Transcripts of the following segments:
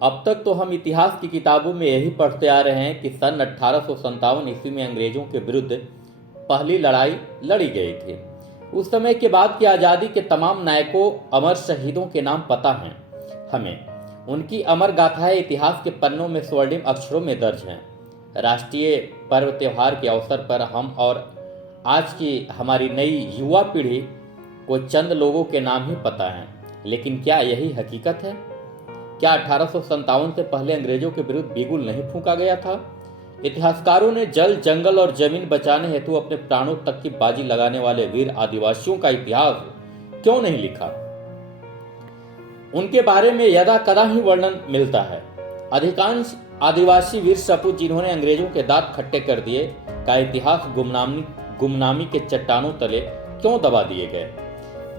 अब तक तो हम इतिहास की किताबों में यही पढ़ते आ रहे हैं कि सन 1857 ईस्वी में अंग्रेजों के विरुद्ध पहली लड़ाई लड़ी गई थी। उस समय के बाद की आज़ादी के तमाम नायकों, अमर शहीदों के नाम पता हैं हमें। उनकी अमर गाथाएं इतिहास के पन्नों में स्वर्णिम अक्षरों में दर्ज हैं। राष्ट्रीय पर्व त्योहार के अवसर पर हम और आज की हमारी नई युवा पीढ़ी को चंद लोगों के नाम ही पता हैं, लेकिन क्या यही हकीकत है? क्या 1857 से पहले अंग्रेजों के विरुद्ध बिगुल नहीं फूंका गया था? इतिहासकारों ने जल, जंगल और जमीन बचाने हेतु अपने प्राणों तक की बाजी लगाने वाले वीर आदिवासियों का इतिहास क्यों नहीं लिखा? उनके बारे में यदा कदा ही वर्णन मिलता है। अधिकांश आदिवासी वीर सपूत जिन्होंने अंग्रेजों के दांत खट्टे कर दिए का इतिहास गुमनामी के चट्टानों तले क्यों दबा दिए गए?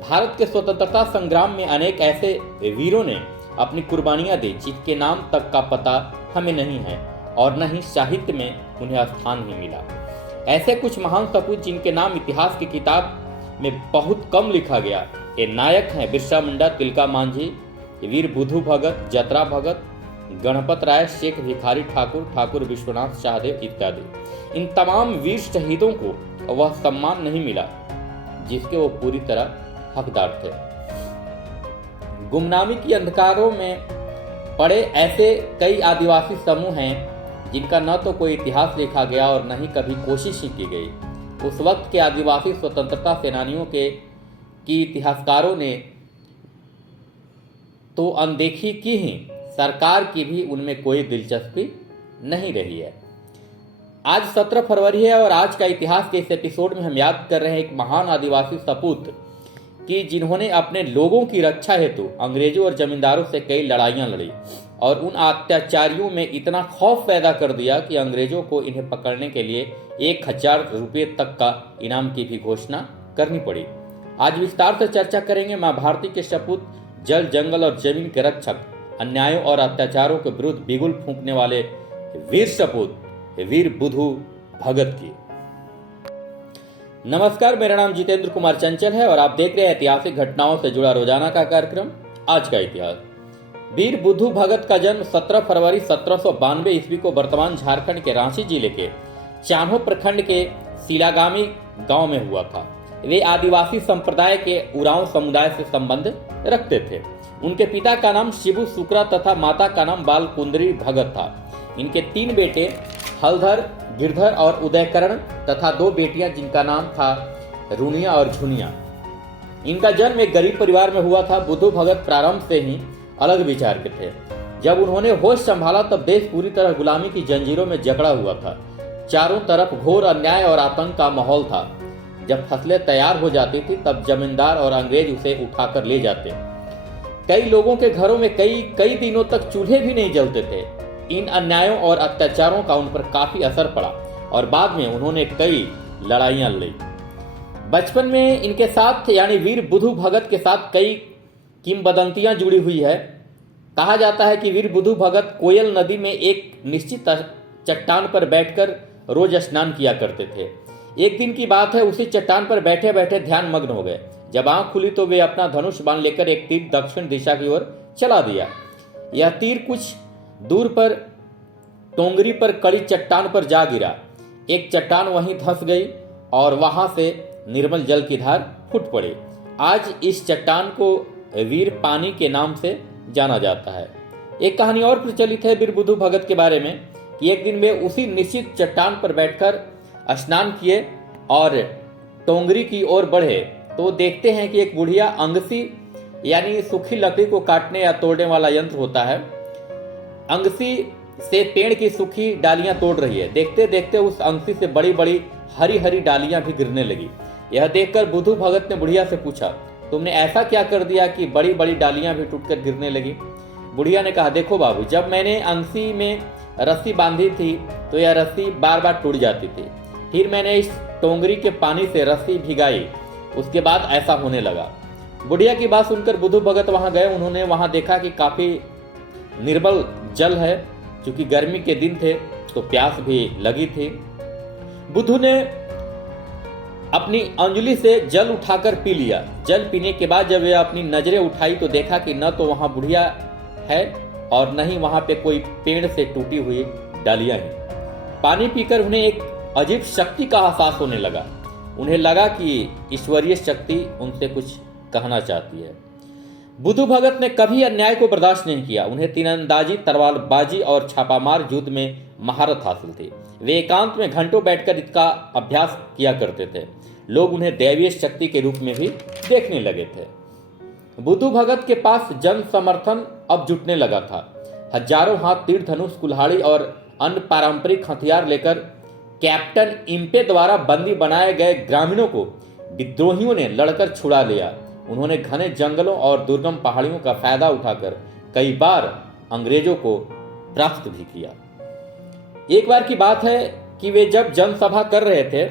भारत के स्वतंत्रता संग्राम में अनेक ऐसे वीरों ने अपनी कुर्बानियां दी जिनके नाम तक का पता हमें नहीं है और न ही साहित्य में उन्हें स्थान ही मिला। ऐसे कुछ महान सपूत जिनके नाम इतिहास की किताब में बहुत कम लिखा गया, ये नायक हैं बिरसा मुंडा, तिलका मांझी, वीर बुधु भगत, जतरा भगत, गणपत राय, शेख भिखारी ठाकुर, ठाकुर विश्वनाथ शाहदेव इत्यादि। इन तमाम वीर शहीदों को वह सम्मान नहीं मिला जिसके वो पूरी तरह हकदार थे। गुमनामी की अंधकारों में पड़े ऐसे कई आदिवासी समूह हैं जिनका न तो कोई इतिहास लिखा गया और न ही कभी कोशिश ही की गई। उस वक्त के आदिवासी स्वतंत्रता सेनानियों की इतिहासकारों ने तो अनदेखी की ही, सरकार की भी उनमें कोई दिलचस्पी नहीं रही है। आज 17 फरवरी है और आज का इतिहास के इस एपिसोड में हम याद कर रहे हैं एक महान आदिवासी सपूत कि जिन्होंने अपने लोगों की रक्षा हेतु अंग्रेजों और जमींदारों से कई लड़ाइयां लड़ी और उन अत्याचारियों में इतना खौफ पैदा कर दिया कि अंग्रेजों को इन्हें पकड़ने के लिए 1000 रुपये तक का इनाम की भी घोषणा करनी पड़ी। आज विस्तार से चर्चा करेंगे माँ भारती के सपूत, जल, जंगल और जमीन के रक्षक, अन्यायों और अत्याचारों के विरुद्ध बिगुल फूंकने वाले वीर सपूत, वीर बुधु भगत की। नमस्कार, मेरा नाम जितेंद्र कुमार चंचल है और आप देख रहे हैं ऐतिहासिक घटनाओं से जुड़ा रोजाना का कार्यक्रम आज का इतिहास। वीर बुधु भगत का जन्म 17 फरवरी 1792 ईस्वी को वर्तमान झारखंड के रांची जिले के चान्हो प्रखंड के सिलागामी गांव में हुआ था। वे आदिवासी संप्रदाय के उरांव समुदाय से संबंध रखते थे। उनके पिता का नाम शिबू शुक्रा तथा माता का नाम बालकुंदरी भगत था। इनके 3 बेटे हलधर, गिरधर और उदयकरण तथा 2 बेटियां जिनका नाम था रुनिया और झुनिया। इनका जन्म एक गरीब परिवार में हुआ था। बुधु भगत प्रारंभ से ही अलग विचार के थे। जब उन्होंने होश संभाला तब देश पूरी तरह गुलामी की जंजीरों में जकड़ा हुआ था। चारों तरफ घोर अन्याय और आतंक का माहौल था। जब फसलें तैयार हो जाती थी तब जमींदार और अंग्रेज उसे उठाकर ले जाते। कई लोगों के घरों में कई दिनों तक चूल्हे भी नहीं जलते थे। इन अन्यायों और अत्याचारों का उन पर काफी असर पड़ा और बाद में उन्होंने कई लड़ाइयां लड़ी। बचपन में इनके साथ यानी वीर बुधु भगत के साथ कई किंवदंतियां जुड़ी हुई है। कहा जाता है कि वीर बुधु भगत कोयल नदी में एक निश्चित चट्टान पर बैठकर रोज स्नान किया करते थे। एक दिन की बात है, उसी चट्टान पर बैठे बैठे ध्यान मग्न हो गए। जब आंख खुली तो वे अपना धनुष बाण लेकर एक तीर दक्षिण दिशा की ओर चला दिया। यह तीर कुछ दूर पर टोंगरी पर कड़ी चट्टान पर जा गिरा। एक चट्टान वहीं धंस गई और वहां से निर्मल जल की धार फूट पड़ी। आज इस चट्टान को वीर पानी के नाम से जाना जाता है। एक कहानी और प्रचलित है वीर बुधु भगत के बारे में कि एक दिन वे उसी निश्चित चट्टान पर बैठकर स्नान किए और टोंगरी की ओर बढ़े तो देखते हैं कि एक बुढ़िया अंगसी यानी सूखी लकड़ी को काटने या तोड़ने वाला यंत्र होता है, अंगसी से पेड़ की सूखी डालियां तोड़ रही है। देखते देखते उस अंगसी से बड़ी बड़ी हरी हरी डालियां भी गिरने लगी। यह देखकर बुधु भगत ने बुढ़िया से पूछा, तुमने ऐसा क्या कर दिया कि बड़ी बड़ी डालियां भी टूटकर गिरने लगी? बुढ़िया ने कहा, देखो बाबू, जब मैंने अंगसी में रस्सी बांधी थी तो यह रस्सी बार बार टूट जाती थी। फिर मैंने इस टोंगरी के पानी से रस्सी भिगाई, उसके बाद ऐसा होने लगा। बुढ़िया की बात सुनकर बुधु भगत वहां गए। उन्होंने वहां देखा कि काफी निर्मल जल है। क्योंकि गर्मी के दिन थे तो प्यास भी लगी थी। बुधु ने अपनी अंजलि से जल उठाकर पी लिया। जल पीने के बाद जब वे अपनी नजरें उठाई तो देखा कि न तो वहां बुढ़िया है और न ही वहां पे कोई पेड़ से टूटी हुई डालियां हैं। पानी पीकर उन्हें एक अजीब शक्ति का एहसास होने लगा। उन्हें लगा कि ईश्वरीय शक्ति उनसे कुछ कहना चाहती है। बुद्धू भगत ने कभी अन्याय को बर्दाश्त नहीं किया। उन्हें तीरंदाजी, तलवारबाजी और छापामार युद्ध में महारत हासिल थी। वे एकांत में घंटों बैठकर इसका अभ्यास किया करते थे। लोग उन्हें दैवीय शक्ति के रूप में भी देखने लगे थे। बुद्धू भगत के पास जन समर्थन अब जुटने लगा था। हजारों हाथ तीर धनुष, कुल्हाड़ी और अन्य पारंपरिक हथियार लेकर कैप्टन इम्पे द्वारा बंदी बनाए गए ग्रामीणों को विद्रोहियों ने लड़कर छुड़ा लिया। उन्होंने घने जंगलों और दुर्गम पहाड़ियों का फायदा उठाकर कई बार अंग्रेजों को परास्त भी किया। एक बार की बात है कि वे जब जनसभा कर रहे थे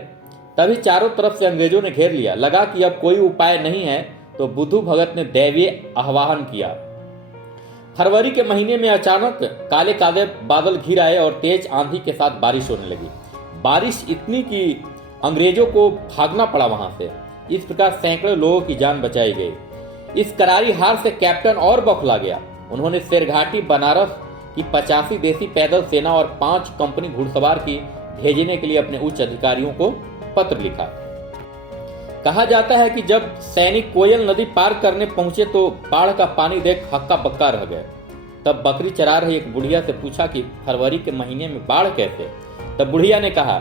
तभी चारों तरफ से अंग्रेजों ने घेर लिया। लगा कि अब कोई उपाय नहीं है तो बुद्धू भगत ने दैवीय आह्वान किया। फरवरी के महीने में अचानक काले काले बादल घिर आए और तेज आंधी के साथ बारिश होने लगी। बारिश इतनी कि अंग्रेजों को भागना पड़ा वहां से। इस प्रकार सैकड़ों लोगों की जान बचाई गई। इस करारी हार से कैप्टन और बौखला गया। उन्होंने शेरघाटी, बनारस की 85 देसी पैदल सेना और 5 कंपनी घुड़सवार की भेजने के लिए अपने उच्च अधिकारियों को पत्र लिखा। कहा जाता है कि जब सैनिक कोयल नदी पार करने पहुंचे तो बाढ़ का पानी देख हक्का बक्का रह गए। तब बकरी चरा रही एक बुढ़िया से पूछा कि फरवरी के महीने में बाढ़ कैसे? तब बुढ़िया ने कहा,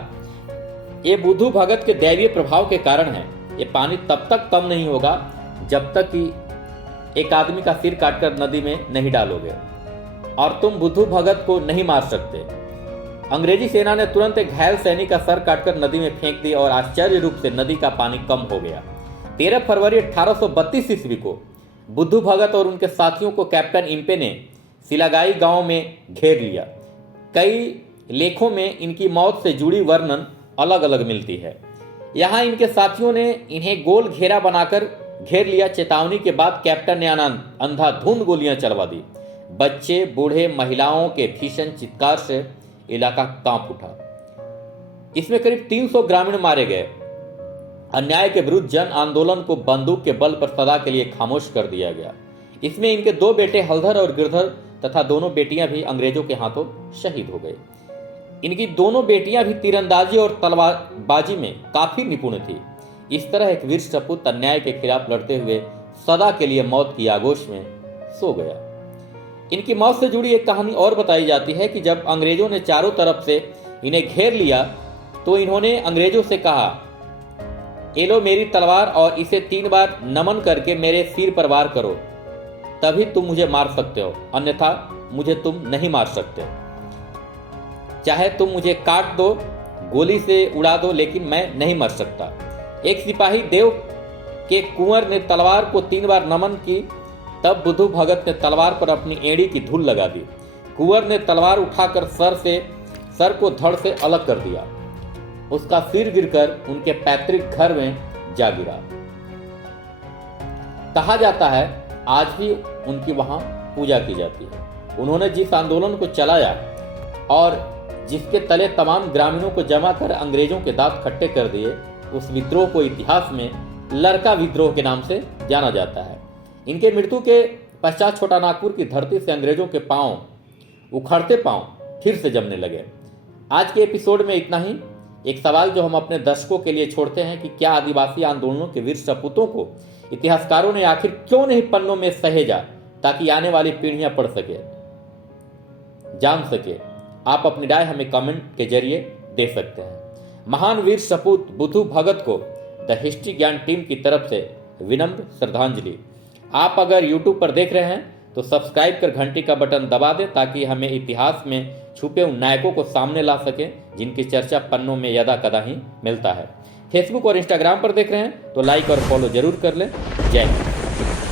ये बुद्धू भगत के दैवीय प्रभाव के कारण है। ये पानी तब तक कम नहीं होगा जब तक कि एक आदमी का सिर काटकर नदी में नहीं डालोगे, और तुम बुद्धू भगत को नहीं मार सकते। अंग्रेजी सेना ने तुरंत एक घायल सैनिक का सर काटकर नदी में फेंक दिया और आश्चर्य रूप से नदी का पानी कम हो गया। 13 फरवरी 1832 ईस्वी को बुद्धू भगत और उनके साथियों को कैप्टन इम्पे ने सिलागाई गांव में घेर लिया। कई लेखों में इनकी मौत से जुड़ी वर्णन अलग अलग मिलती है। यहाँ इनके साथियों ने इन्हें गोल घेरा बनाकर घेर लिया। चेतावनी के बाद कैप्टन ने अंधाधुंध गोलियां चलवा दी। बच्चे, बूढ़े, महिलाओं के भीषण चित्कार से इलाका कांप उठा। इसमें करीब 300 ग्रामीण मारे गए। अन्याय के विरुद्ध जन आंदोलन को बंदूक के बल पर सदा के लिए खामोश कर दिया गया। इसमें इनके 2 बेटे हलधर और गिरधर तथा दोनों बेटियां भी अंग्रेजों के हाथों शहीद हो गई। इनकी दोनों बेटियां भी तीरंदाजी और तलवारबाजी में काफी निपुण थी। इस तरह एक वीर सपूत अन्याय के खिलाफ लड़ते हुए सदा के लिए मौत की आगोश में सो गया। इनकी मौत से जुड़ी एक कहानी और बताई जाती है कि जब अंग्रेजों ने चारों तरफ से इन्हें घेर लिया तो इन्होंने अंग्रेजों से कहा, ये लो मेरी तलवार और इसे 3 बार नमन करके मेरे सिर पर वार करो, तभी तुम मुझे मार सकते हो, अन्यथा मुझे तुम नहीं मार सकते। चाहे तुम मुझे काट दो, गोली से उड़ा दो, लेकिन मैं नहीं मर सकता। एक सिपाही देव के कुंवर ने तलवार को 3 बार नमन की। तब बुद्धू भगत ने तलवार पर अपनी एड़ी की धूल लगा दी। कुंवर ने तलवार उठाकर सर को धड़ से अलग कर दिया। उसका सिर गिरकर उनके पैतृक घर में जा गिरा। कहा जाता है आज भी उनकी वहां पूजा की जाती है। उन्होंने जिस आंदोलन को चलाया और जिसके तले तमाम ग्रामीणों को जमा कर अंग्रेजों के दांत खट्टे कर दिए, उस विद्रोह को इतिहास में लड़का विद्रोह के नाम से जाना जाता है। इनके मृत्यु के पश्चात छोटा नागपुर की धरती से अंग्रेजों के उखड़ते पांव फिर से जमने लगे। आज के एपिसोड में इतना ही। एक सवाल जो हम अपने दर्शकों के लिए छोड़ते हैं कि क्या आदिवासी आंदोलनों के वीर सपूतों को इतिहासकारों ने आखिर क्यों नहीं पन्नों में सहेजा, ताकि आने वाली पीढ़ियां पढ़ सके, जान सके। आप अपनी राय हमें कमेंट के जरिए दे सकते हैं। महान वीर सपूत बुद्धू भगत को द हिस्ट्री ज्ञान टीम की तरफ से विनम्र श्रद्धांजलि। आप अगर YouTube पर देख रहे हैं तो सब्सक्राइब कर घंटी का बटन दबा दें, ताकि हमें इतिहास में छुपे उन नायकों को सामने ला सके जिनकी चर्चा पन्नों में यदा कदा ही मिलता है। फेसबुक और इंस्टाग्राम पर देख रहे हैं तो लाइक और फॉलो जरूर कर लें। जय हिंद।